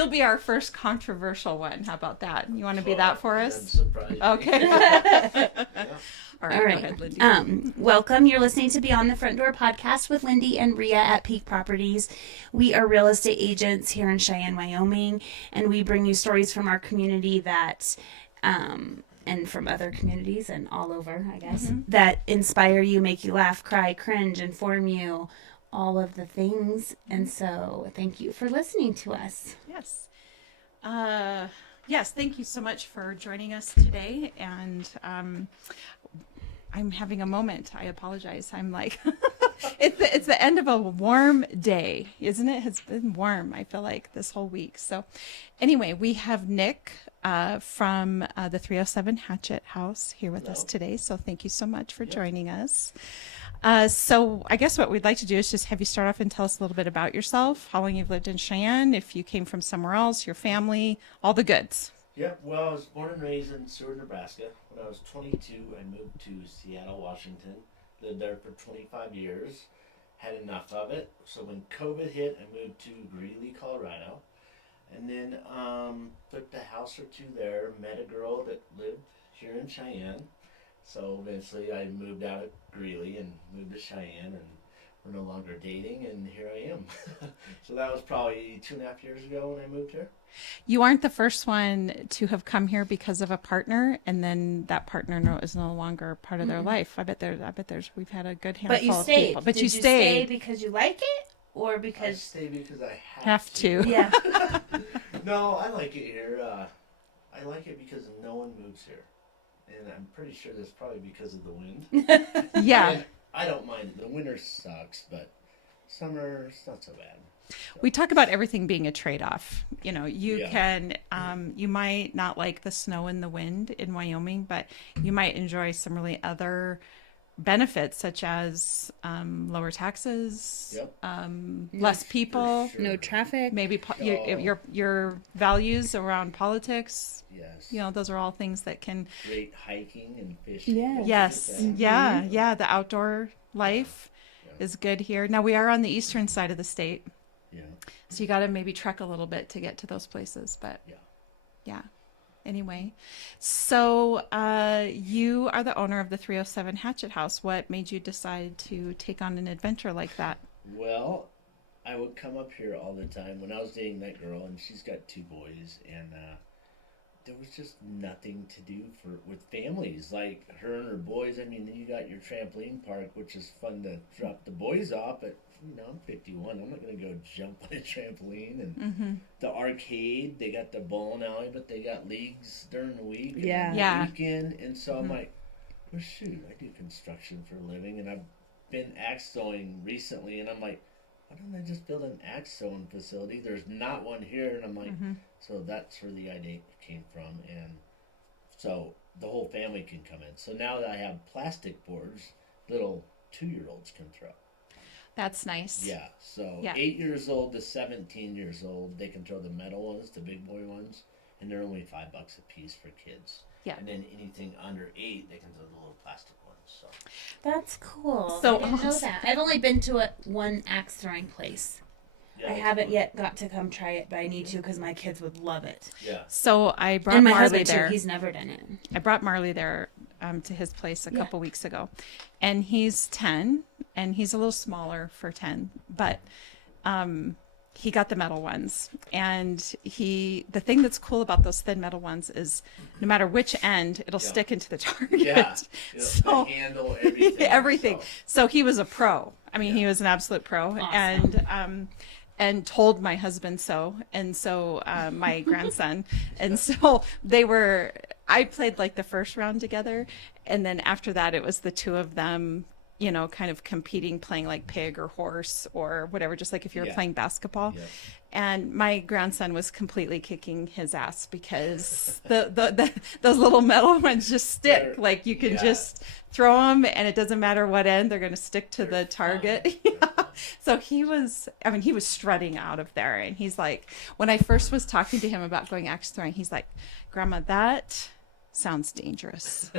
You'll be our first controversial one. How about that? You want to be that for us? Surprised. Okay. All All right. right. Go ahead, Lindy. Welcome. You're listening to Beyond the Front Door podcast with Lindy and Rhea at Peak Properties. We are real estate agents here in Cheyenne, Wyoming, and we bring you stories from our community that, and from other communities and all over, I guess, that inspire you, make you laugh, cry, cringe, inform you, all of the things. And so thank you for listening to us. Yes. Yes, thank you so much for joining us today. And I'm having a moment. I apologize. I'm like, it's the end of a warm day, isn't it? It's been warm, I feel like, this whole week. So anyway, we have Nick from the 307 Hatchet House here with us today. So thank you so much for joining us. So I guess what we'd like to do is just have you start off and tell us a little bit about yourself, how long you've lived in Cheyenne, if you came from somewhere else, your family, all the goods. Yeah, well, I was born and raised in Seward, Nebraska. When I was 22, I moved to Seattle, Washington. Lived there for 25 years. Had enough of it. So when COVID hit, I moved to Greeley, Colorado. And then took a house or two there. Met a girl that lived here in Cheyenne. So eventually I moved out of Greeley and moved to Cheyenne. And we're no longer dating. And here I am. So that was probably 2.5 years ago when I moved here. You aren't the first one to have come here because of a partner, and then that partner is no longer part of their life. I bet there's we've had a good handful But you of stayed. people. But Did you stayed because you like it or I because... stay because I have to. Yeah. No, I like it here. I like it because no one moves here. And I'm pretty sure that's probably because of the wind. Yeah. And I don't mind it. The winter sucks, but summer, it's not so bad. We talk about everything being a trade-off. You know, you Yeah. can, you might not like the snow and the wind in Wyoming, but you might enjoy some really other benefits, such as lower taxes, Yep. less people, For sure. No traffic. maybe Oh. your values around politics. Yes. You know, those are all things that can. Great hiking and fishing. Yeah. Yes, yeah. The outdoor life Yeah. is good here. Now we are on the eastern side of the state. Yeah. So you got to maybe trek a little bit to get to those places, but Yeah. yeah. Anyway, so you are the owner of the 307 Hatchet House. What made you decide to take on an adventure like that? Well, I would come up here all the time when I was dating that girl, and she's got 2 boys, and there was just nothing to do with families like her and her boys. I mean, then you got your trampoline park, which is fun to drop the boys off, but I'm 51. I'm not gonna go jump on a trampoline. And the arcade, they got the bowling alley, but they got leagues during the week and on the Yeah. weekend. And so I'm like, well, shoot, I do construction for a living, and I've been axe throwing recently, and I'm like, why don't I just build an axe throwing facility? There's not one here, and I'm like, so that's where the idea came from, and so the whole family can come in. So now that I have plastic boards, little 2-year-olds can throw. That's nice. Yeah, so Yeah. 8 years old to 17 years old, they can throw the metal ones, the big boy ones, and they're only $5 a piece for kids. Yeah. And then anything under 8, they can throw the little plastic ones. So That's cool. So- I didn't know that. I've only been to one axe throwing place. yeah, I it's haven't fun. yet got to come try it, but I need to because my kids would love it. Yeah. So I brought And my Marley husband there. too. He's never done it. I brought Marley there to his place a Yeah. couple weeks ago, and he's 10, and he's a little smaller for 10, but he got the metal ones, and the thing that's cool about those thin metal ones is no matter which end, it'll Yeah. stick into the target. Yeah. So the handle, everything. everything. So, So he was a pro. I mean, he Yeah. was an absolute pro, Awesome. and told my husband so, and so my grandson, and so they were. I played like the first round together, and then after that, it was the two of them, you know, kind of competing, playing like pig or horse or whatever, just like if you were Yeah. playing basketball. Yeah. And my grandson was completely kicking his ass because those little metal ones just stick. They're- Like you can yeah. just throw them, and it doesn't matter what end, they're going to stick to They're the target. fun. Yeah. So he was strutting out of there, and he's like, when I first was talking to him about going axe throwing, he's like, "Grandma, that sounds dangerous."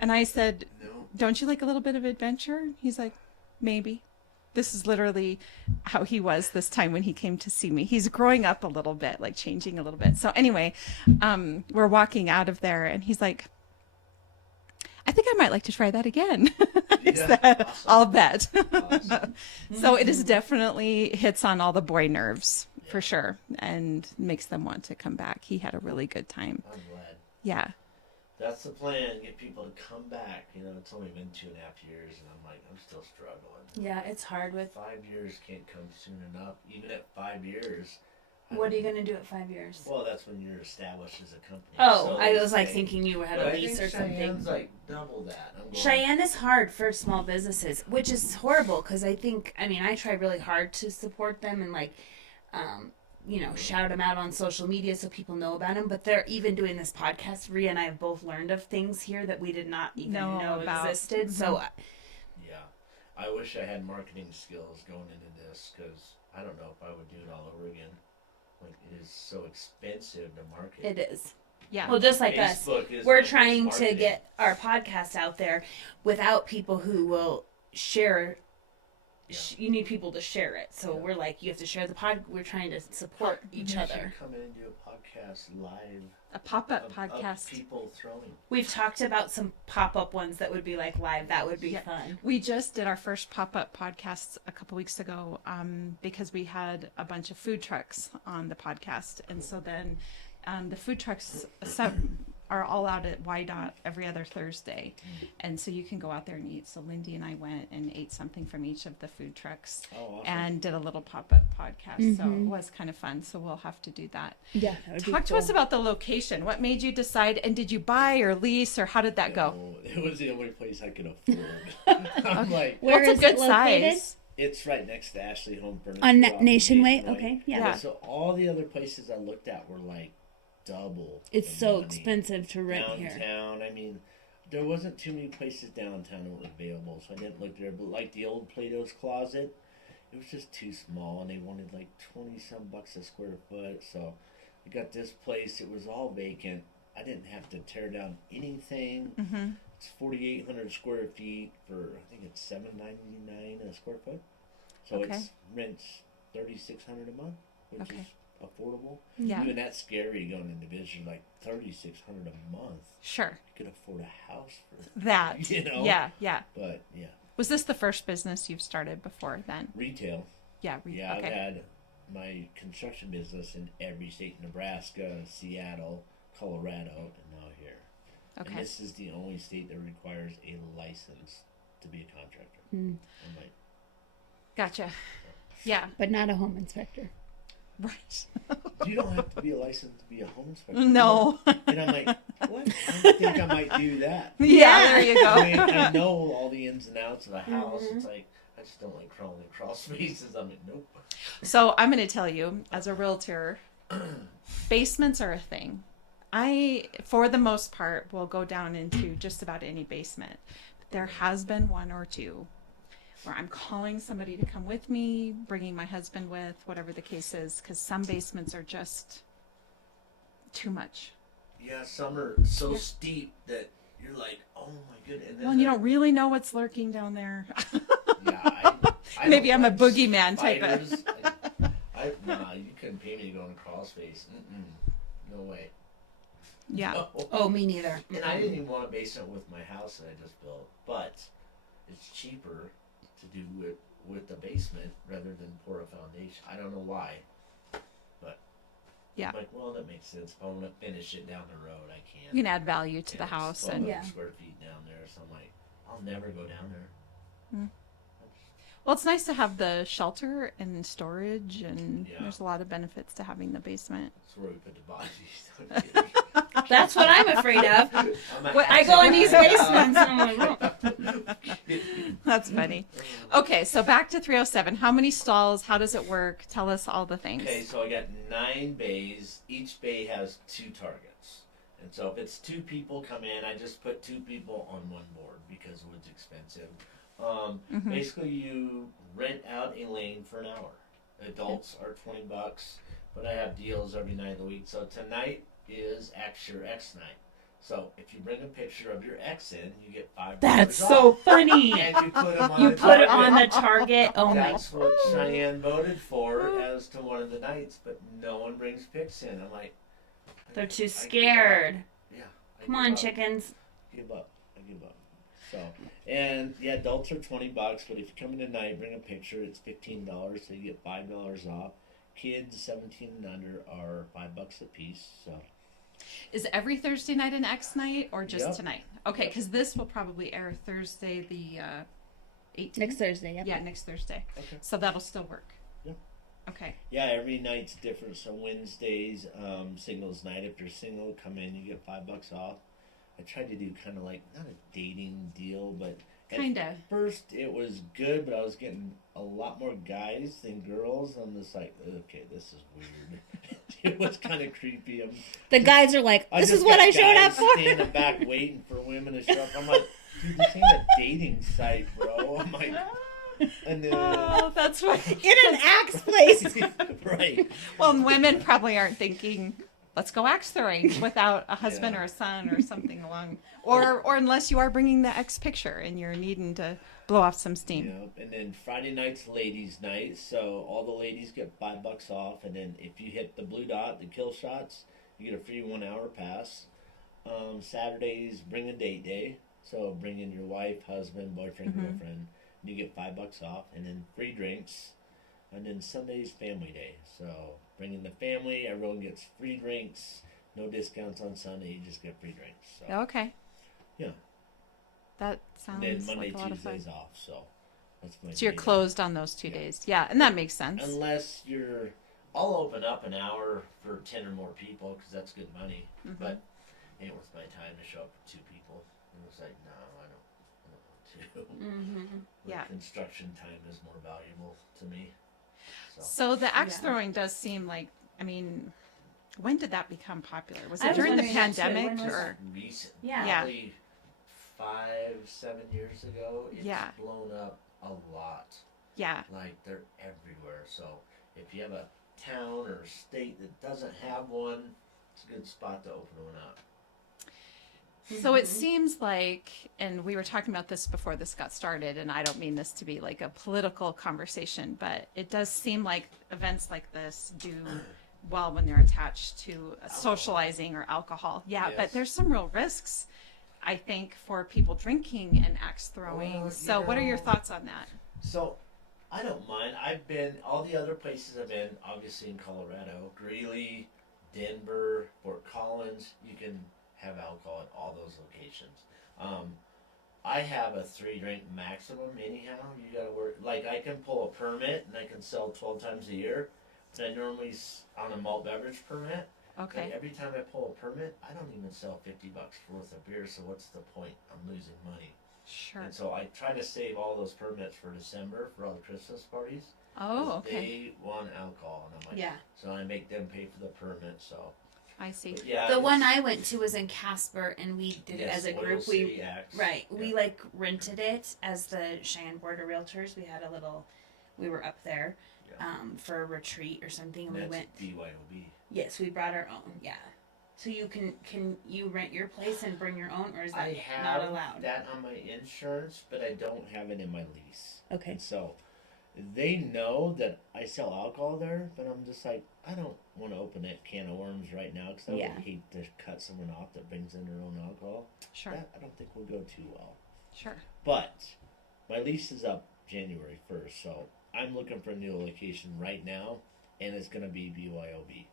And I said, No. "Don't you like a little bit of adventure?" He's like, "Maybe." This is literally how he was this time when he came to see me. He's growing up a little bit, like changing a little bit. So anyway, we're walking out of there and he's like, I think I might like to try that again. I said, awesome. I'll bet. Awesome. So it is definitely hits on all the boy nerves for sure and makes them want to come back. He had a really good time. I'm glad. Yeah. That's the plan, get people to come back. You know, it's only been 2.5 years, and I'm like, I'm still struggling. Yeah, it's hard with. 5 years can't come soon enough. Even at 5 years. What are you going to do at 5 years? Well, that's when you're established as a company. Oh, So I they was like say- thinking you had But a I lease think or something. Cheyenne's like double that. I'm going, Cheyenne is hard for small businesses, which is horrible because I try really hard to support them and shout them out on social media so people know about them. But they're even doing this podcast. Rhea and I have both learned of things here that we did not even know about. existed. So, Yeah. I wish I had marketing skills going into this because I don't know if I would do it all over again. Like, it is so expensive to market. it is. Yeah. Well, just like us. Facebook is We're my trying to marketing. get our podcast out there without people who will share. Yeah. You need people to share it. So we're like, you have to share the pod. We're trying to support each You other. should come in and do a podcast live. A pop-up Of podcast. people throwing. We've talked about some pop-up ones that would be like live. That would be Yeah. fun. We just did our first pop-up podcast a couple weeks ago because we had a bunch of food trucks on the podcast. And so then the food trucks are all out at Y-Dot every other Thursday. And so you can go out there and eat. So Lindy and I went and ate something from each of the food trucks Oh, awesome. and did a little pop-up podcast. So it was kind of fun. So we'll have to do that. Yeah. Talk to us about the location. What made you decide, and did you buy or lease, or how did that go? No, it was the only place I could afford. I'm like, Well, Where it's a is good it located? size. it's right next to Ashley Home Furniture. On off of Nationway? Okay, yeah. Yeah. So all the other places I looked at were like double. It's the so money. expensive to rent here. Downtown, I mean, there wasn't too many places downtown that were available, so I didn't look there. But like the old Plato's Closet, it was just too small, and they wanted like 20-some bucks a square foot. So I got this place. It was all vacant. I didn't have to tear down anything. Mm-hmm. It's 4,800 square feet for I think it's $7.99 a square foot. So Okay. it's rents $3,600 a month, which Okay. is affordable. Yeah, Even that's scary going into business, like $3,600 a month. sure. You could afford a house for That. You know? Yeah, yeah. but yeah. Was this the first business you've started before then? Retail. Yeah. Yeah, I've Okay. had my construction business in every state, Nebraska, Seattle, Colorado, and now here. And Okay. this is the only state that requires a license to be a contractor. Hmm. I'm like, Gotcha. Yeah. But not a home inspector. Right. you don't have to be a licensed to be a home inspector. No. And I'm like, what? I think I might do that. Yeah. There you I mean, go. I know all the ins and outs of the house. Mhm. It's like, I just don't like crawling in crawl spaces. I'm like, nope. So I'm going to tell you, as a realtor, basements are a thing. I, for the most part, will go down into just about any basement. But there has been one or two where I'm calling somebody to come with me, bringing my husband with, whatever the case is, because some basements are just too much. Yeah, some are so steep that you're like, oh my goodness. And then Well, and you don't really know what's lurking down there. Yeah, I Maybe don't I'm a like boogeyman type of- spiders. Nah, you couldn't pay me to go in a crawl space. No way. Yeah. No. Oh, me neither. And I didn't even want a basement with my house that I just built, but it's cheaper to do it with the basement rather than pour a foundation. I don't know why, but Yeah. I'm like, well, that makes sense. If I want to finish it down the road, I can. You can add value to the It's house. 1,200 And Yeah. square feet down there, so I'm like, I'll never go down there. well, it's nice to have the shelter and storage, and Yeah. there's a lot of benefits to having the basement. That's where we put the bodies. That's what I'm afraid of. I'm a When I go in hatchet these guy. basements, and I'm like, oh. That's funny. Okay, so back to 307. How many stalls? How does it work? Tell us all the things. Okay, so I got 9 bays. Each bay has 2 targets. And so if it's 2 people come in, I just put 2 people on one board because wood's expensive. Mhm. Basically, you rent out a lane for an hour. Adults are $20, but I have deals every night of the week. So tonight is Axe Your X night. So if you bring a picture of your ex in, you get $5 That's off. so funny. And you put them on You the put it target. on the target. Oh my. That's what Cheyenne voted for as to one of the nights, but no one brings pics in. I'm like, They're too I give up. scared. Yeah. I Come give on, up. chickens. I give up. So, and yeah, adults are $20, but if you come in tonight, bring a picture. It's $15, so you get $5 off. Kids 17 and under are $5 a piece. So. Is every Thursday night an X night or just Yep. tonight? Okay, because this will probably air Thursday the 18th. Next Thursday. Yep. Yeah, next Thursday. Okay. So that'll still work. Yep. Okay. Yeah, every night's different. So Wednesdays, singles night. If you're single, come in, you get $5 off. I tried to do kind of like not a dating deal, but Kinda. At first it was good, but I was getting a lot more guys than girls. I'm just like, okay, this is weird. It was kind of creepy. The guys are like, I this just is what got I showed up guys for. standing back waiting for women to show up. I'm like, dude, this ain't a dating site, bro. I'm like, and then Oh, that's right. In an axe place. right. Well, women probably aren't thinking, let's go axe throwing without a husband Yeah. or a son or something along, or unless you are bringing the X picture and you're needing to blow off some steam. Yeah, and then Friday night's ladies' night, so all the ladies get $5 off, and then if you hit the blue dot, the kill shots, you get a free 1 hour pass. Saturdays, bring a date day, so bring in your wife, husband, boyfriend, girlfriend, and you get $5 off, and then free drinks. And then Sunday's family day, so bring in the family, everyone gets free drinks, no discounts on Sunday, you just get free drinks. So. Okay. Yeah. That And then sounds Monday, like a lot of fun. Tuesdays off, so that's my So you're day. closed on those 2 Yeah. days. Yeah, and that makes sense. Unless you're, I'll open up an hour for 10 or more people because that's good money. Mhm. But it ain't worth my time to show up for 2 people. And it's like, no, I don't want to. Mm-hmm. Yeah. Construction time is more valuable to me. So So the axe Yeah. throwing does seem like, I mean, when did that become popular? Was I it was during the wondering that too. pandemic When was or? recent, Yeah. Yeah. probably 5-7 years ago, it's Yeah. blown up a lot. Yeah. Like they're everywhere. So if you have a town or state that doesn't have one, it's a good spot to open one up. So it seems like, and we were talking about this before this got started, and I don't mean this to be like a political conversation, but it does seem like events like this do well when they're attached to socializing or alcohol. Yeah, but Yes. there's some real risks, I think, for people drinking and axe throwing. Well, So you what are your know- thoughts on that? So I don't mind. I've been all the other places I've been, obviously in Colorado, Greeley, Denver, Fort Collins. You can have alcohol at all those locations. I have a 3-drink maximum anyhow. You gotta work, like I can pull a permit and I can sell 12 times a year. But I normally on a malt beverage permit. Okay. But every time I pull a permit, I don't even sell $50 worth of beer. So what's the point? I'm losing money. Sure. And so I try to save all those permits for December for all the Christmas parties. Oh, 'cause okay. They want alcohol, and I'm like, Yeah. so I make them pay for the permit. So I see. but yeah, The one it's- I went to was in Casper, and we did it yes, as a Oil group. City Acts. Right. Yeah. We like rented it as the Cheyenne Board of Realtors. We had a little, we were up there Yeah. for a retreat or something. And And we that's went, BYOB. yes, we brought our own. Yeah. So you can you rent your place and bring your own, or is that I have not allowed? that on my insurance, but I don't have it in my lease. Okay. And so they know that I sell alcohol there, but I'm just like, I don't want to open that can of worms right now because I Yeah. would hate to cut someone off that brings in their own alcohol. Sure. That I don't think will go too well. Sure. But my lease is up January 1st, so I'm looking for a new location right now, and it's going to be BYOB.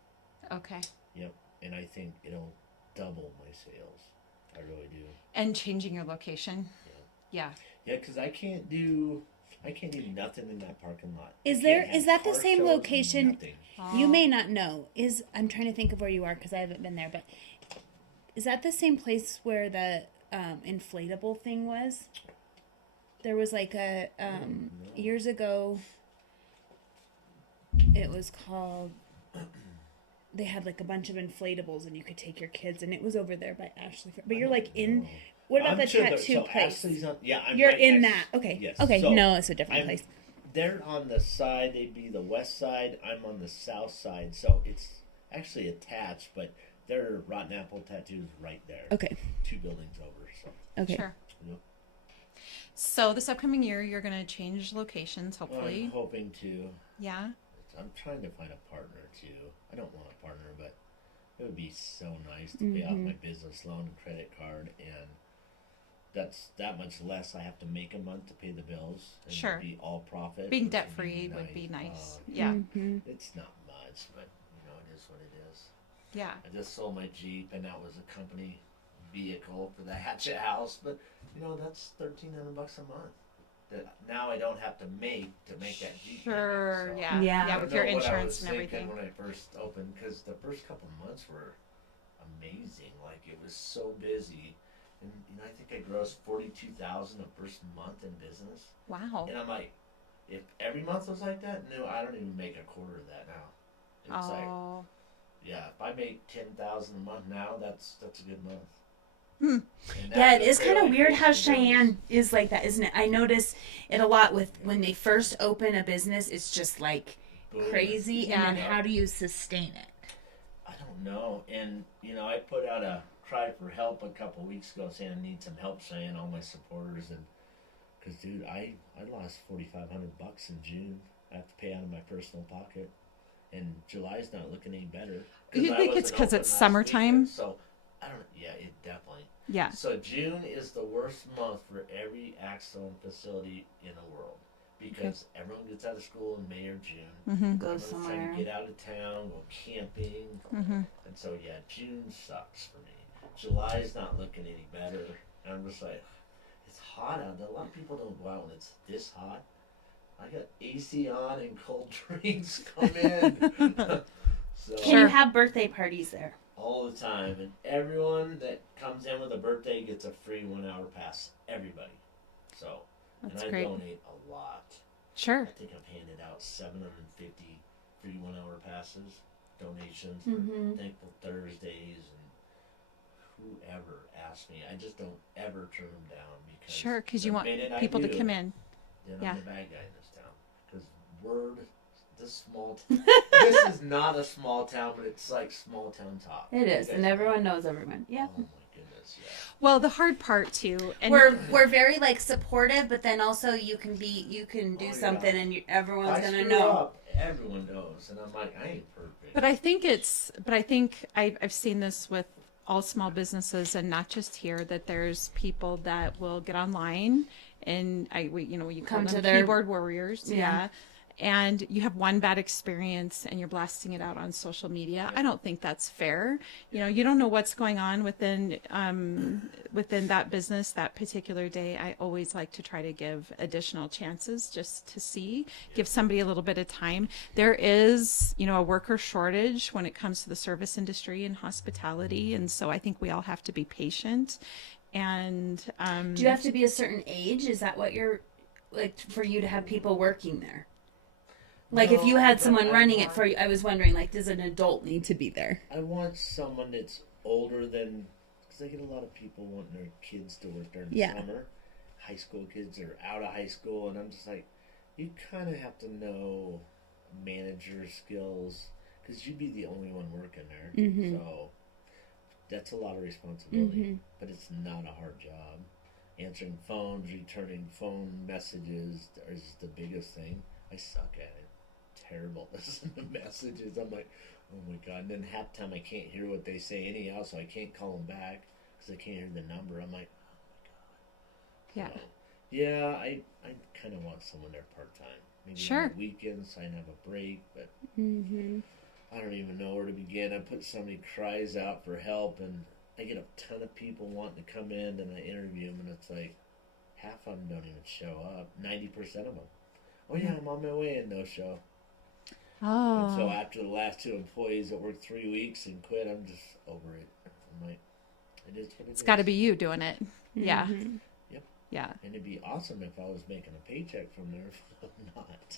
Okay. Yep, and I think it'll double my sales. I really do. And changing your location. Yeah. Yeah, because I can't do nothing in that parking lot. Is I there- can't is have that the car same shows, location? nothing. You may not know. I'm trying to think of where you are because I haven't been there, but is that the same place where the inflatable thing was? There was like a No. years ago. It was called. They had like a bunch of inflatables, and you could take your kids, and it was over there by Ashley. But you're like in. No. What about I'm the sure tattoo so place? Ashley's on, yeah, I'm You're right in next- that. Okay. Yes. Okay. So, No, it's a different I'm- place. They're on the side. They'd be the west side. I'm on the south side. So it's actually attached, but Their Rotten Apple Tattoo is right there. Okay. 2 buildings over. So. Okay. Sure. Yep. So this upcoming year, you're going to change locations, Well, hopefully. I'm hoping to. Yeah. I'm trying to find a partner too. I don't want a partner, but it would be so nice to pay off my business loan and credit card, and that's that much less I have to make a month to pay the bills. And Sure. Be all profit. Being which debt free would be nice. Oh, Yeah. It's not much, but it is what it is. Yeah. I just sold my Jeep, and that was a company vehicle for the Hatchet house, but that's $1,300 a month. That now I don't have to make that Jeep. Sure. payment, so. Yeah. Yeah. Yeah. I With don't your know what I insurance was and thinking everything. when I first opened, because the first couple months were amazing. Like, it was so busy, and I think I grossed $42,000 the first month in business. Wow. And I'm like, if every month was like that, no, I don't even make a quarter of that now. It's like, Oh. yeah, if I make $10,000 a month now, that's a good month. Hmm. And Yeah, it that's is kind of barely weird how pays the bills. Cheyenne is like that, isn't it? I notice it a lot with when they first open a business. It's just like Boom. crazy, Yeah. and then how do you sustain it? I don't know. And, I put out a cry for help a couple weeks ago saying I need some help, saying all my supporters. And because, dude, I lost $4,500 in June. I have to pay out of my personal pocket. And July's not looking any better. You I think it's wasn't 'cause open it's last summertime? weekend, so, I don't, yeah, it definitely. Yeah. So June is the worst month for every Axstone facility in the world. Because everyone gets out of school in May or June. Mm-hmm. Go Everyone's trying somewhere. to get out of town, go camping. Mm-hmm. And so, yeah, June sucks for me. July's not looking any better. And I'm just like, it's hot out there. A lot of people don't go out when it's this hot. I got AC on and cold drinks come in. So, Can Sure. you have birthday parties there? all the time. And everyone that comes in with a birthday gets a free 1-hour pass. Everybody. So, That's and I great. donate a lot. Sure. I think I've handed out 750 free 1-hour passes, donations for Mhm. Thankful Thursdays, and whoever asks me, I just don't ever turn them down because Sure. Because you the want minute I people to do, come in. Then Yeah. I'm the bad guy in this town. Because this is not a small town, but it's like small town talk. It is, You and guys- everyone knows everyone. Yeah. Oh my goodness, yeah. Well, the hard part too, and We're very like supportive, but then also you can do Oh, yeah. something and everyone's I gonna screw know. up, everyone knows, and I'm like, I ain't perfect. but I think I've seen this with all small businesses, and not just here, that there's people that will get online and you call Come to them their- keyboard warriors. Yeah. Yeah. And you have one bad experience and you're blasting it out on social media. I don't think that's fair. You don't know what's going on within that business that particular day. I always like to try to give additional chances just to see, give somebody a little bit of time. There is, a worker shortage when it comes to the service industry and hospitality. And so I think we all have to be patient. And Do you have to be a certain age? Is that what you're like for you to have people working there? Like if you No, had but someone I running it want- for you, I was wondering, like, does an adult need to be there? I want someone that's older than, because I get a lot of people wanting their kids to work during the Yeah. summer. High school kids are out of high school, and I'm just like, you kind of have to know manager skills, because you'd be the only one working there. Mhm. So that's a lot of responsibility, Mhm. but it's not a hard job. Answering phones, returning phone messages is the biggest thing. I suck at it. Terrible listening to messages. I'm like, oh my god. And then half the time I can't hear what they say anyhow, so I can't call them back because I can't hear the number. I'm like, oh my god. Yeah. So, yeah, I kind of want someone there part time. Maybe Sure. on the weekends so I can have a break, but Mm-hmm. I don't even know where to begin. I put so many cries out for help, and I get a ton of people wanting to come in, and I interview them, and it's like half of them don't even show up. 90% of them. Oh yeah, I'm on my way, and no show. And so oh, after the last 2 employees that worked 3 weeks and quit, I'm just over it. I'm like, it is what it it's is. got to be you doing it. Yeah. Mm-hmm. Yep. Yeah. And it'd be awesome if I was making a paycheck from there, but I'm not.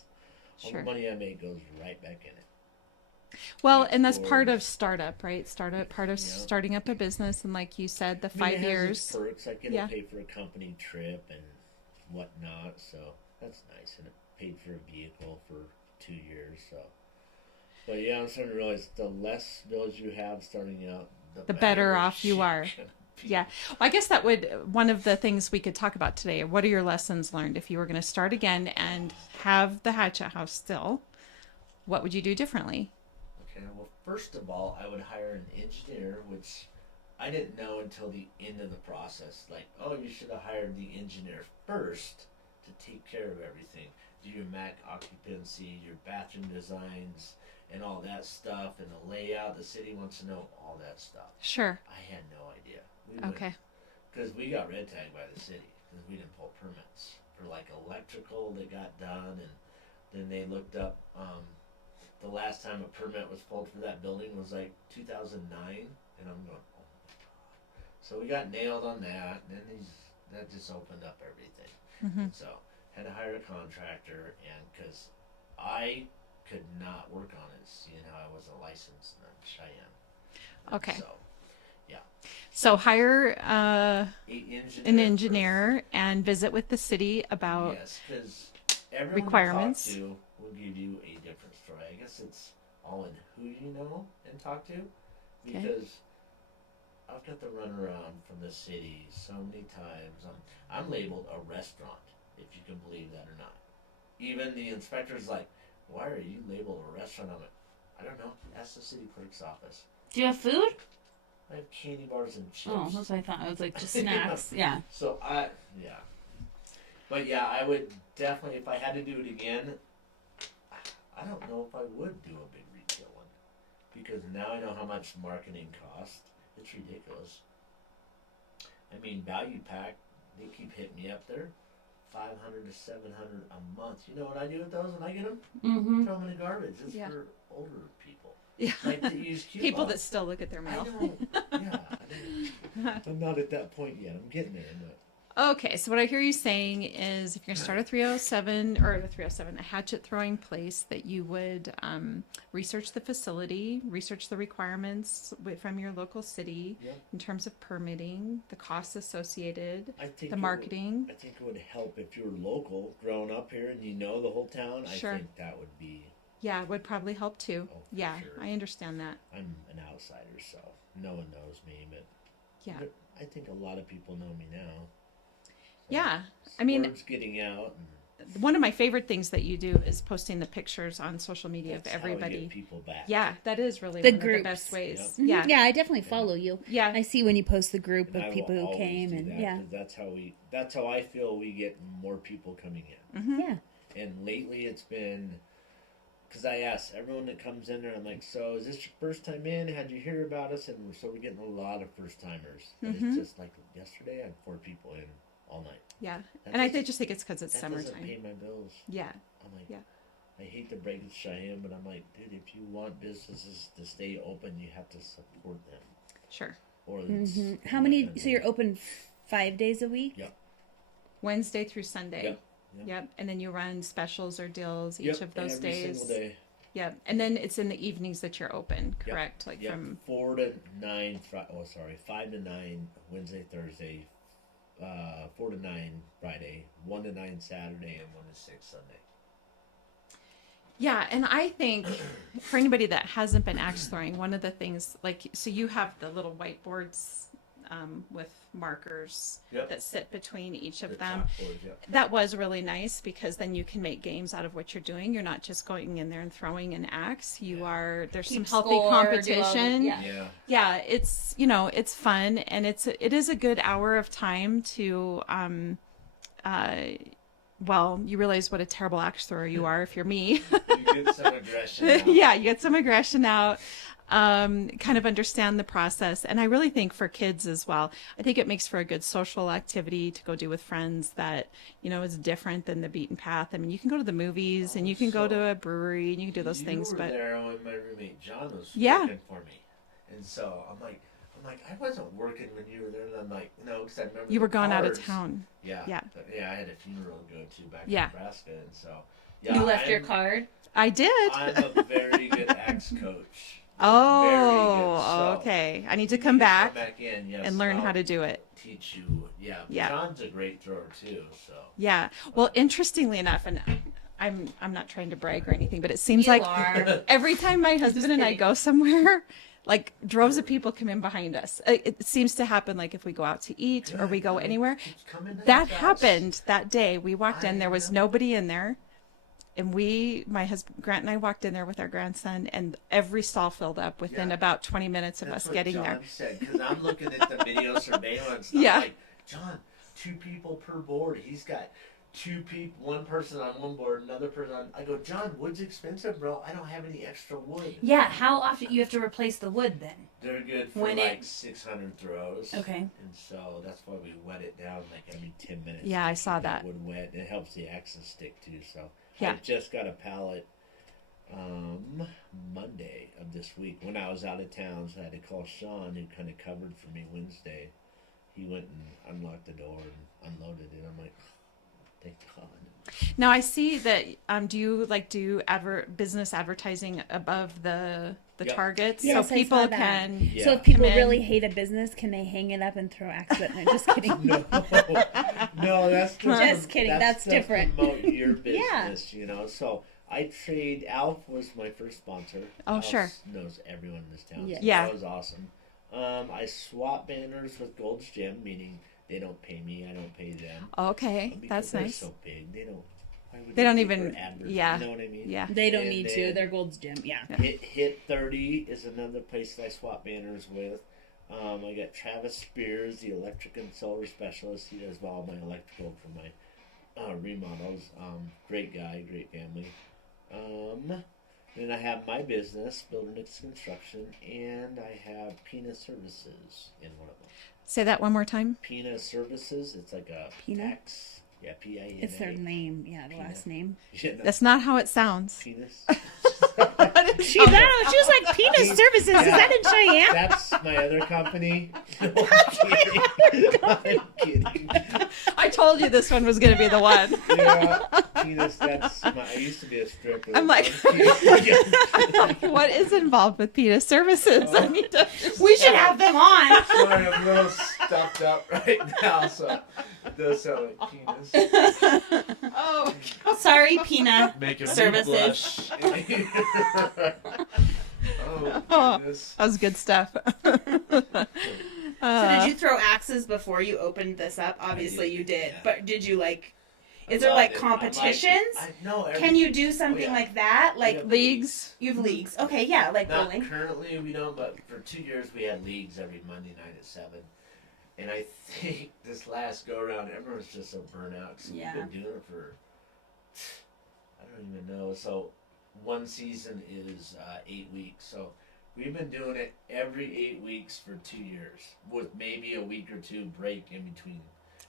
All Sure. the money I make goes right back in it. Well, and that's Or- part of startup, right? Part of Yeah. starting up a business, and like you said, the I mean, 5 it has years. its perks. I get Yeah. to pay for a company trip and whatnot, so that's nice. And it paid for a vehicle for 2 years, so. But yeah, I'm starting to realize the less bills you have starting out, the better off she you are. can be. Yeah. Well, I guess that would, one of the things we could talk about today. What are your lessons learned if you were going to start again and have the Hatchet House still? What would you do differently? Okay, well, first of all, I would hire an engineer, which I didn't know until the end of the process. Like, oh, you should have hired the engineer first to take care of everything. Do your MAC occupancy, your bathroom designs, and all that stuff, and the layout. The city wants to know all that stuff. Sure. I had no idea. Okay. Because we got red tagged by the city because we didn't pull permits for like electrical that got done, and then they looked up. The last time a permit was pulled for that building was like 2009, and I'm going, oh my god. So we got nailed on that, and then that just opened up everything. Mm-hmm. And so had to hire a contractor, and because I could not work on it, seeing how I wasn't licensed in Cheyenne. Okay. So So hire an engineer engineer and visit with the city about yes, because everyone requirements. you talk to will give you a different story. I guess it's all in who you know and talk to, because I've got to run around from the city so many times. I'm labeled a restaurant, if you can believe that or not. Even the inspector's like, "Why are you labeled a restaurant?" I'm like, "I don't know. Ask the city clerk's office." Do you have food? I have candy bars and chips. Oh, that's what I thought. I was like, just snacks. Yeah. So but yeah, I would definitely, if I had to do it again, I don't know if I would do a big retail one, because now I know how much marketing costs. It's ridiculous. I mean, Value Pack, they keep hitting me up there, $500 to $700 a month. You know what I do with those when I get them? Mm-hmm. Throw them in the garbage. It's Yeah. for older people. yeah. Like to use coupons. people that still look at their I mail. know. Yeah. I'm not at that point yet. I'm getting there. But Okay, so what I hear you saying is if you're going to start a 307 or a hatchet throwing place, that you would research the facility, research the requirements from your local city Yep. in terms of permitting, the costs associated, I think the marketing. I think it would help if you're local, growing up here, and you know the whole town. Sure. I think that would be. Yeah, it would probably help too. Oh, for Yeah, sure. I understand that. I'm an outsider, so no one knows me, but Yeah. I think a lot of people know me now. So Yeah, I mean, word's getting out, and one of my favorite things that you do is posting the pictures on social media that's of how we everybody. get people back. Yeah, that is really The one of the groups. best ways. Yep. Yeah. Yeah, I definitely follow you. Yeah. I see when you post the group And I of will people who always came, do and that, yeah, 'cause that's how I feel we get more people coming in. Mhm. yeah. And lately it's been, because I ask everyone that comes in there, I'm like, so is this your first time in? How'd you hear about us? And so we're getting a lot of first timers. But Mhm. it's just like yesterday I had 4 people in all night. Yeah. That And I doesn't- just think it's because it's that doesn't summertime. pay my bills. Yeah. I'm like, Yeah. I hate to break it to Cheyenne, but I'm like, dude, if you want businesses to stay open, you have to support them. Sure. Or it's How many? So you're open 5 days a week? Yep. Wednesday through Sunday. Yep. Yep. And then you run specials or deals each Yep, of those every days. single day. Yep. And then it's in the evenings that you're open, Yep. correct? Like Yep. from 4 to 9. 5 to 9 Wednesday, Thursday. 4 to 9 Friday. 1 to 9 Saturday, and 1 to 6 Sunday. Yeah, and I think for anybody that hasn't been axe throwing, one of the things, like, so you have the little whiteboards with markers Yep. that sit between each of The them. chalkboard, yep. That was really nice because then you can make games out of what you're doing. You're not just going in there and throwing an axe. You Yeah. are, there's Keep some healthy score, do all the- competition. yeah. Yeah. Yeah, it's, it's fun, and it is a good hour of time to well, you realize what a terrible axe thrower you are if you're me. You get some aggression out. Yeah, you get some aggression out, kind of understand the process. And I really think for kids as well, I think it makes for a good social activity to go do with friends that, is different than the beaten path. I mean, you can go to the movies and you can go to a brewery and you can do those things, You were but there when my roommate John was Yeah. working for me. And so I'm like, I wasn't working when you were there. And I'm like, no, because I remember you were the gone out of cars. town. Yeah. Yeah. But, yeah, I had a funeral to go to back Yeah. in Nebraska. And so, yeah. You left your card. I did. I'm a very good axe coach. Oh, Very good. So, okay. I need to you come can back in, yes, and learn I'll how to do it. teach you. Yeah. Yeah. John's a great thrower too. So. Yeah. Well, interestingly enough, and I'm not trying to brag or anything, but it seems You like are. every time my husband and I kidding. go somewhere, like droves of people come in behind us. It seems to happen like if we go out to eat or we go anywhere. Keeps coming to That the house. happened that day. We walked in, there was know. nobody in there. And my husband, Grant and I walked in there with our grandson, and every stall filled up within Yeah. about 20 minutes of That's us what getting John there. said, because I'm looking at the video surveillance. And Yeah. I'm like, John, 2 people per board. He's got 2 people, 1 person on one board, another person on. I go, John, wood's expensive, bro. I don't have any extra wood. Yeah, how often you have to replace the wood then? They're good for When like it- 600 throws. Okay. And so that's why we wet it down like every 10 minutes. Yeah, to I saw keep that. Wood wet. It helps the axes stick too. So Yeah. I just got a pallet Monday of this week when I was out of town. So I had to call Sean, who kind of covered for me Wednesday. He went and unlocked the door and unloaded it. I'm like, thank God. Now I see that. Do you do business advertising above the Yep. targets Yes, so I people saw that. can? Yeah. So if people Come in. really hate a business, can they hang it up and throw axe at it? No, just kidding. No, that's Just kidding, that's to different. Promote your Yeah. business, you know. So I trade. Alf was my first sponsor. Oh, Alf sure. knows everyone in this town. Yeah. So Yeah. that was awesome. I swap banners with Gold's Gym, meaning they don't pay me, I don't pay them. Okay, Because that's they're nice. so big, they don't. Why would They don't pay even- for adverts, yeah. You know what I mean? Yeah. They don't And need to. then- They're Gold's Gym. Yeah. Hit 30 is another place that I swap banners with. I got Travis Spears, the electric and solar specialist. He does all my electrical for my remodels. Great guy, great family. Then I have my business, Buildernix Construction, and I have Pina Services in one of them. Say that one more time. Pina Services, it's like a Pina? tax. Yeah, P-I-N-A. It's their name. Yeah, the last name. Yeah, no, That's not how it sounds. penis. She was like Penis Services. Is that in Cheyenne? That's my other company. No, I'm kidding. I'm kidding. I told you this one was going to be the one. Yeah, penis. I used to be a stripper. I'm like- What is involved with PETA services? I need to. We should have them on. Sorry, I'm a little stuffed up right now, so it does sound like penis. Oh, Sorry, Pina. Making Services. me blush. Oh, goodness. that was good stuff. So did you throw axes before you opened this up? Obviously you did. Yeah. But did you is I there loved it. competitions? No. Can you do something yeah. like that? Like Yeah. Leagues? you've leagues. Okay, yeah, like Not bowling. currently, we don't, but for 2 years we had leagues every Monday night at 7. And I think this last go around, everyone's just so burnt out because Yeah. we've been doing it for, I don't even know. So one season is 8 weeks. So we've been doing it every 8 weeks for 2 years with maybe a week or 2 break in between.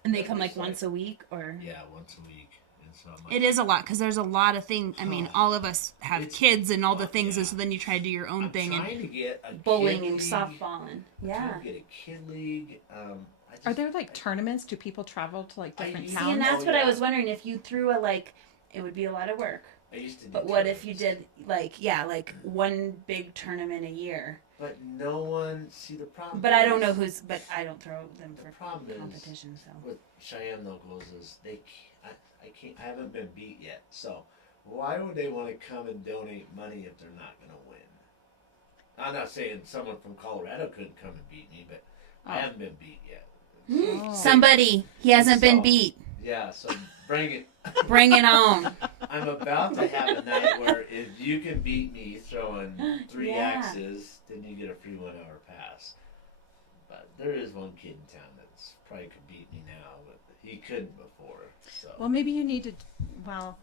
And they come like once a week or Yeah, once a week. And so I'm like, it is a lot because there's a lot of things. I mean, all of us have It's- kids and all the things, yeah. and so then you try to do your own I'm thing trying and to get a bowling kid and league. softball and I'm trying to get a kid league. I just, Are there tournaments? Do people travel to different used See, to- towns? and that's Oh, what I yeah. was wondering if you threw it would be a lot of work. I used to do But what if you tournaments. did one big tournament a year? But no one see the problem. But I don't know is- but I don't throw them The for problem is competition. So with Cheyenne locals is I haven't been beat yet. So why would they want to come and donate money if they're not going to win? I'm not saying someone from Colorado couldn't come and beat me, but I haven't been beat yet. Oh. Somebody he hasn't been So- beat. Yeah, so bring it. Bring it on. I'm about to have a night where if you can beat me throwing 3 Yeah. axes, then you get a free 1 hour pass. But there is one kid in town that's probably could beat me now, but he couldn't before. So Well, maybe you need to. Well,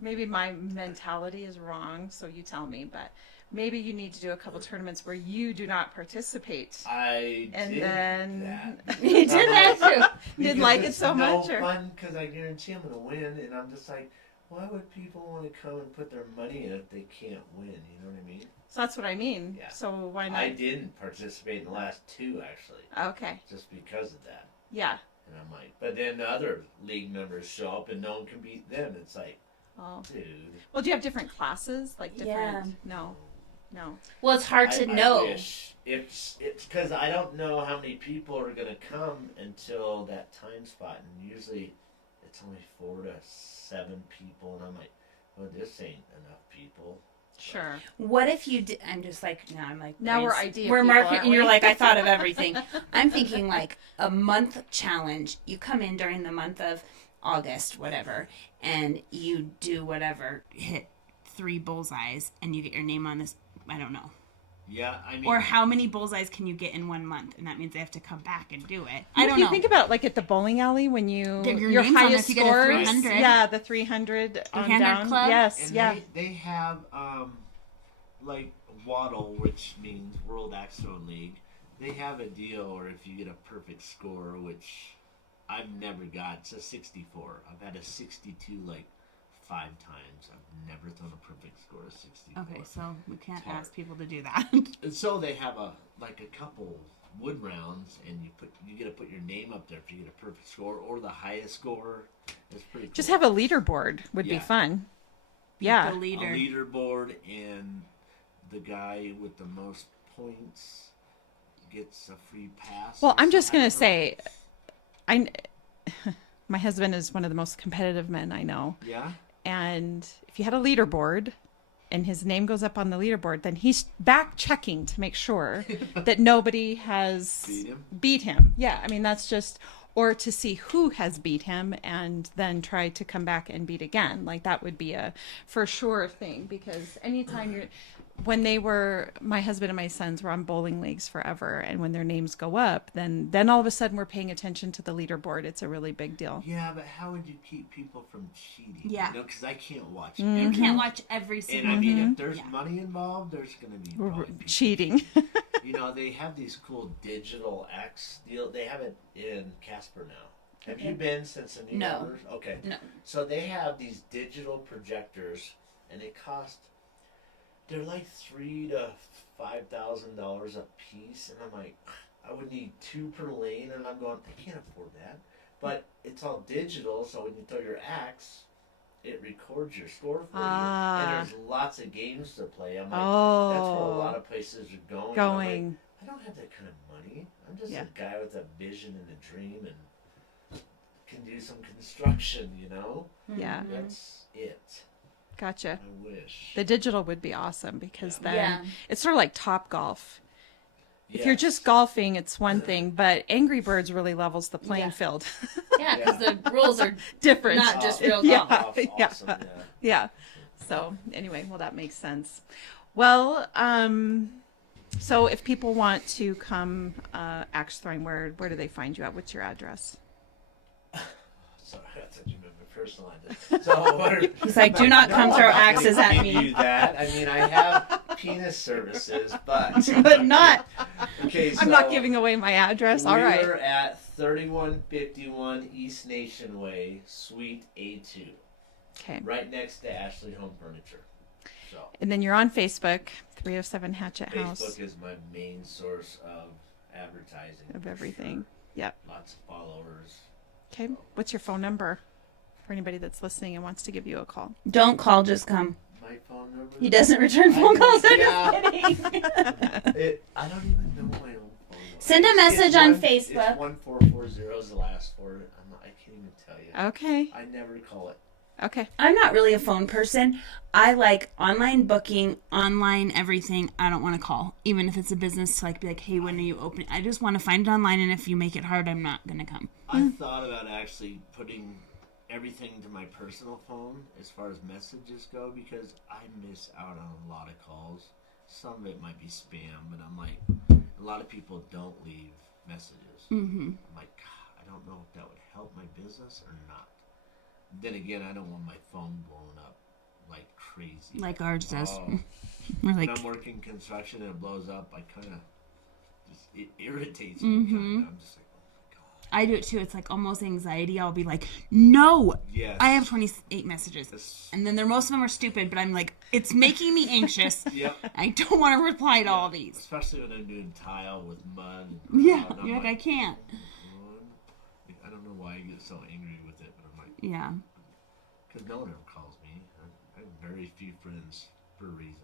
maybe my mentality is wrong, so you tell me. But maybe you need to do a couple tournaments where you do not participate. I And did then that. you did that too. Because Didn't like it it's so no much, or fun because I guarantee I'm gonna win, and I'm just like, why would people want to come and put their money in if they can't win? You know what I mean? so that's what I mean. Yeah. So why not? I didn't participate in the last 2 actually, Okay. just because of that. Yeah. And I'm like, but then the other league members show up and no one can beat them. It's like, Oh. dude. Well, do you have different classes? Like different? Yeah. No. No. Well, it's hard to I know. wish it's because I don't know how many people are gonna come until that time spot, and usually it's only 4 to 7 people, and I'm like, well, this ain't enough people. Sure. What if you did? I'm just like Now we're idea We're people, marketing. aren't And you're we? like, I thought of everything. I'm thinking like a month challenge. You come in during the month of August, whatever, and you do whatever, hit 3 bullseyes, and you get your name on this. I don't know. Yeah, I mean, Or how many bullseyes can you get in 1 month? And that means they have to come back and do it. I don't If you know. think about it, like at the bowling alley, when you Your name's on highest if you get a scores, 300. yeah, the 300 on 300 down. club? Yes, and yeah. they have like Waddle, which means World Axe Throwing League. They have a deal, or if you get a perfect score, which I've never got, it's a 64. I've had a 62 like 5 times. I've never thrown a perfect score of 64. Okay, so we can't It's hard. ask people to do that. And so they have a couple wood rounds, and you get to put your name up there if you get a perfect score or the highest score. It's pretty cool. Just have a leaderboard would be Yeah. fun. Yeah. The leader. A leaderboard, and the guy with the most points gets a free pass. Well, or I'm just something. going I to don't know. say, my husband is one of the most competitive men I know. Yeah. And if you had a leaderboard and his name goes up on the leaderboard, then he's back checking to make sure that nobody has Beat him? Yeah. I mean, that's just, or to see who has beat him and then try to come back and beat again. Like that would be a for sure thing, because anytime when my husband and my sons were on bowling leagues forever, and when their names go up, then all of a sudden we're paying attention to the leaderboard. It's a really big deal. Yeah, but how would you keep people from cheating? Yeah. You know, because I can't watch You every- can't watch every And single I mean, game. if there's Yeah. money involved, there's going to be probably people. Cheating. You know, they have these cool digital axe deal. They have it in Casper now. Have you been since the new No. owners? Okay. No. So they have these digital projectors, and they cost. They're like $3,000 to $5,000 a piece, and I'm like, I would need 2 per lane, and I'm going, I can't afford that. But it's all digital, so when you throw your axe, it records your score for you, and there's lots of games to play. I'm like, that's where a lot of places are going. I'm like, I don't have that kind of money. I'm just a guy with a vision and a dream, and can do some construction. You know, Yeah. that's it. Gotcha. I wish. The digital would be awesome, because then Yeah. it's sort of like Top Golf. If you're Yes. just golfing, it's one thing, but Angry Birds really levels the playing Yeah. field. Yeah, because the rules are Different. not just real Yeah. golf. Awesome, Yeah. yeah. Yeah. So anyway, well, that makes sense. Well, so if people want to come axe throwing, where do they find you at? What's your address? Sorry, I thought you meant my personal address. So what are, He's like, do not come throw axes at give me. you that. I mean, I have penis services, but But not. okay. So I'm not giving away my address. All right. We're at 3151 East Nation Way, Suite A2, Okay. right next to Ashley Home Furniture. So And then you're on Facebook, 307 Hatchet House, Facebook is my main source of advertising. of for everything. sure. Yep. Lots of followers. Okay. What's your phone number for anybody that's listening and wants to give you a call? Don't call, just come. My phone number. He doesn't return phone calls. I'm Yeah. just kidding. I don't even know my own phone number. Send a It's message on one- Facebook. It's 1440 is the last for it. I can't even tell you. Okay. I never call it. Okay. I'm not really a phone person. I like online booking, online everything. I don't want to call, even if it's a business, to like be like, hey, when are you opening? I just want to find it online, and if you make it hard, I'm not gonna come. I thought about actually putting everything to my personal phone as far as messages go, because I miss out on a lot of calls. Some of it might be spam, but I'm like, a lot of people don't leave messages. Mm-hmm. I'm like, God, I don't know if that would help my business or not. Then again, I don't want my phone blown up like crazy. Like ours does. Oh. We're When like, I'm working construction and it blows up, I kind of it irritates me. Mhm. Kinda. I'm just like, oh my god. I do it too. It's like almost anxiety. I'll be like, no, Yes. I have 28 messages. This- And then most of them are stupid, but I'm like, it's making me anxious. Yep. I don't want to reply to all these. Especially when I'm doing tile with mud. And Yeah, and I'm you're like, I can't. I don't know why I get so angry with it, but I'm like, Yeah. because no one ever calls me. I have very few friends for a reason.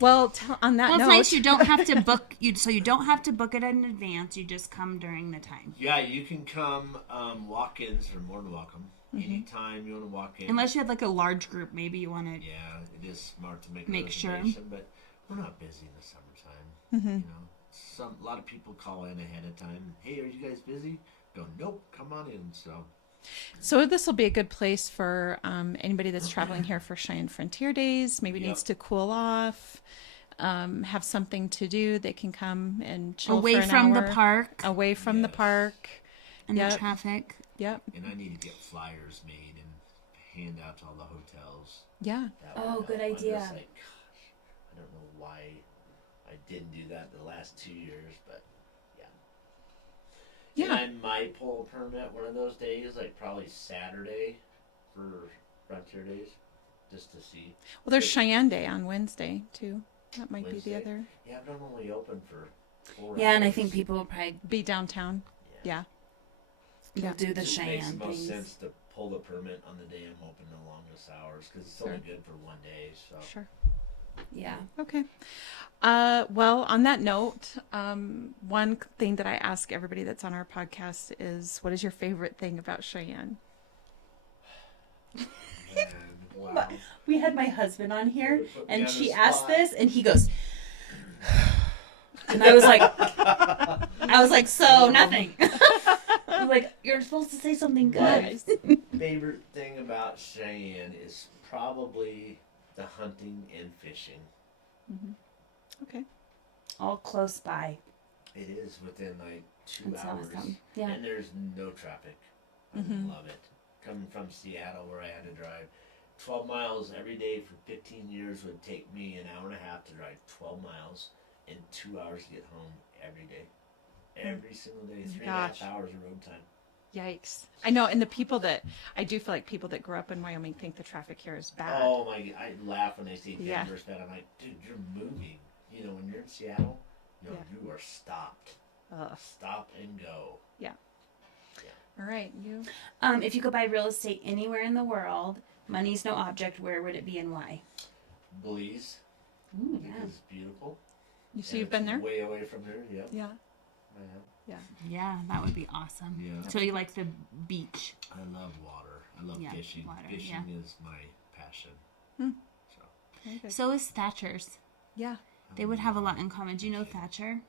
Well, on that Well, it's note, nice you don't have to book so you don't have to book it in advance. You just come during the time. Yeah, you can come. Walk-ins are more than welcome. anytime you want to walk in. Unless you had like a large group, maybe you want to. Yeah, it is smart to make Make a sure. reservation, but we're not busy in the summertime. Mm-hmm. You know, a lot of people call in ahead of time. Hey, are you guys busy? Go, nope, come on in. So this will be a good place for anybody that's traveling here for Cheyenne Frontier Days, maybe Yep. needs to cool off, have something to do. They can come and chill Away for an from hour. the park Away from the Yes. park. and Yep. the traffic. Yep. And I need to get flyers made and hand out to all the hotels. Yeah. That Oh, would good help. I'm idea. just like, gosh, I don't know why I didn't do that the last 2 years, but yeah. Yeah. And I might pull a permit one of those days, like probably Saturday for Frontier Days, just to see. Well, there's Cheyenne Day on Wednesday too. That might be Wednesday? the other. Yeah, but I'm only open for 4 Yeah, and I hours. think people will probably Be downtown. Yeah. will do the It just makes the Cheyenne most things. sense to pull the permit on the day I'm open the longest hours, because it's only Sure. good for 1 day, so. Sure. Yeah. Okay. Well, on that note, one thing that I ask everybody that's on our podcast is, what is your favorite thing about Cheyenne? Man, wow. We had my husband on here, You put me and on she the asked spot. this, and he goes, and I was like, so nothing. I was like, you're supposed to say something good. Nice. Favorite thing about Cheyenne is probably the hunting and fishing. Okay. All close by. It is within like 2 That's hours, awesome. Yeah. and there's no traffic. I Mhm. love it. Coming from Seattle, where I had to drive 12 miles every day for 15 years, would take me an hour and a half to drive 12 miles and 2 hours to get home every day. Every single day, 3.5 Gosh. hours of road time. Yikes. I know. And the people that, I do feel like people that grew up in Wyoming think the traffic here is bad. Oh my! I laugh when they say Yeah. Denver's bad. I'm like, dude, you're moving. You know, when you're in Seattle, you know, Yeah. you are stopped. Ugh. Stop and go. All right. You. If you could buy real estate anywhere in the world, money's no object, where would it be and why? Belize, Ooh, because it's beautiful. So And you've been it's there? Way away from here. Yep. Yeah. I am. Yeah. Yeah, that would be awesome. Yeah. So you like the beach? I love water. I love Yeah, fishing. water, Fishing yeah. is my passion. Hmm. So. Very good. So is Thatcher's. Yeah. They would have a lot in common. Do you know Thatcher?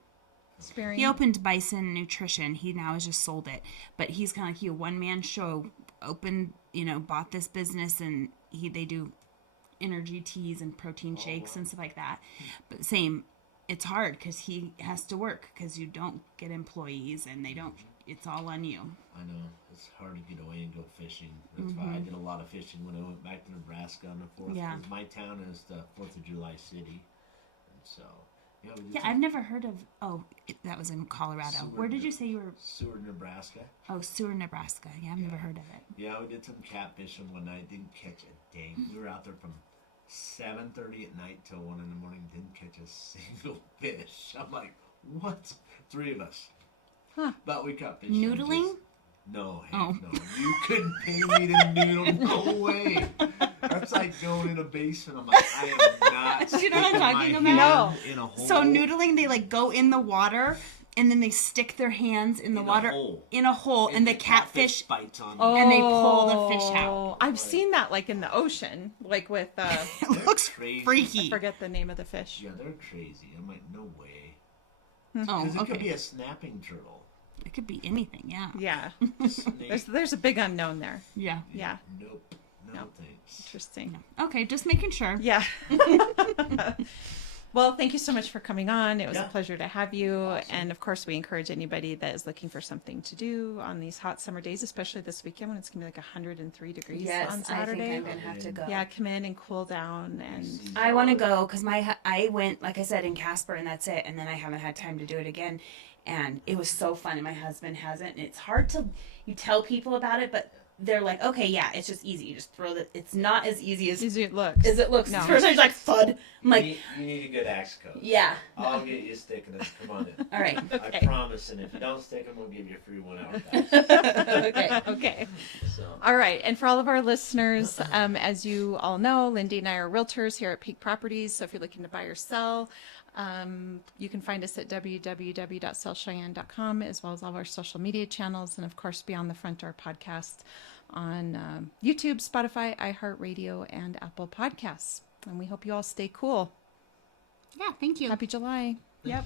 Sparing. He opened Bison Nutrition. He now has just sold it, but he's kind of like you, one man show. Opened, bought this business, and they do energy teas and protein shakes and stuff like that. But same, it's hard because he has to work because you don't get employees and they don't. It's all on you. I know it's hard to get away and go fishing. That's why I did a lot of fishing when I went back to Nebraska on the 4th. Yeah. 'Cause my town is the 4th of July city, and so yeah, we did Yeah, some I've never heard of. That was in Colorado. Seward, Where did you say you were? Seward, Nebraska. Oh, Seward, Nebraska. Yeah, I've never heard of it. Yeah, we did some catfishing one night. Didn't catch a dang. We were out there from 7:30 at night till 1 in the morning. Didn't catch a single fish. I'm like, what? 3 of us. Huh. But we caught fish. Noodling? No, heck Oh. no. You couldn't pay me to noodle. No way. That's like going in a basement. I'm like, I am not. You know what I'm sticking my talking hand about? In a hole. So noodling, they like go in the water and then they stick their hands in the In a water hole. in a hole, and the catfish. bites on Oh, you. And they pull the fish out. I've seen that like in the ocean, like with It looks crazy. I freaky. forget the name of the fish. Yeah, they're crazy. I'm like, no way. Oh, Because it could be okay. a snapping turtle. It could be anything. Yeah. Yeah. Snake. There's a big unknown there. Yeah. Yeah. Nope. No, No. thanks. Interesting. Okay, just making sure. Yeah. Well, thank you so much for coming on. It was Yeah. a pleasure to have you. Awesome. And of course, we encourage anybody that is looking for something to do on these hot summer days, especially this weekend when it's going to be like 103 degrees on Yes, I Saturday. think I'm gonna have to go. Yeah, come in and cool down. And I want to go because I went, like I said, in Casper, and that's it. And then I haven't had time to do it again. And it was so fun, and my husband hasn't. And it's hard to, you tell people about it, but they're like, okay, yeah, it's just easy. You just throw it's not as easy as easy it looks. it looks. No. First, I was like, thud. I'm like, you need a good axe coat. yeah. I'll get you sticking them. Come on in. All right. Okay. I promise. And if you don't stick them, we'll give you a free 1 hour pass. Okay. Okay. So. All right. And for all of our listeners, as you all know, Lindy and I are realtors here at Peak Properties. So if you're looking to buy or sell, you can find us at www.sellcheyenne.com, as well as all of our social media channels, and of course, Beyond the Front Door podcast on YouTube, Spotify, iHeartRadio, and Apple Podcasts. And we hope you all stay cool. Yeah, thank you. Happy July. Yep.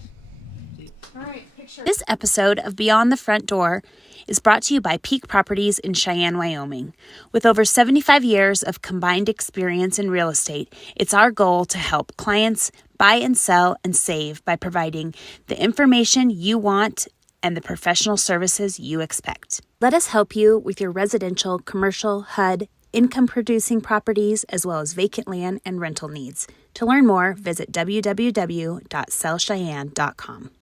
All right, picture. This episode of Beyond the Front Door is brought to you by Peak Properties in Cheyenne, Wyoming. With over 75 years of combined experience in real estate, it's our goal to help clients buy and sell and save by providing the information you want and the professional services you expect. Let us help you with your residential, commercial, HUD, income-producing properties, as well as vacant land and rental needs. To learn more, visit www.sellcheyenne.com.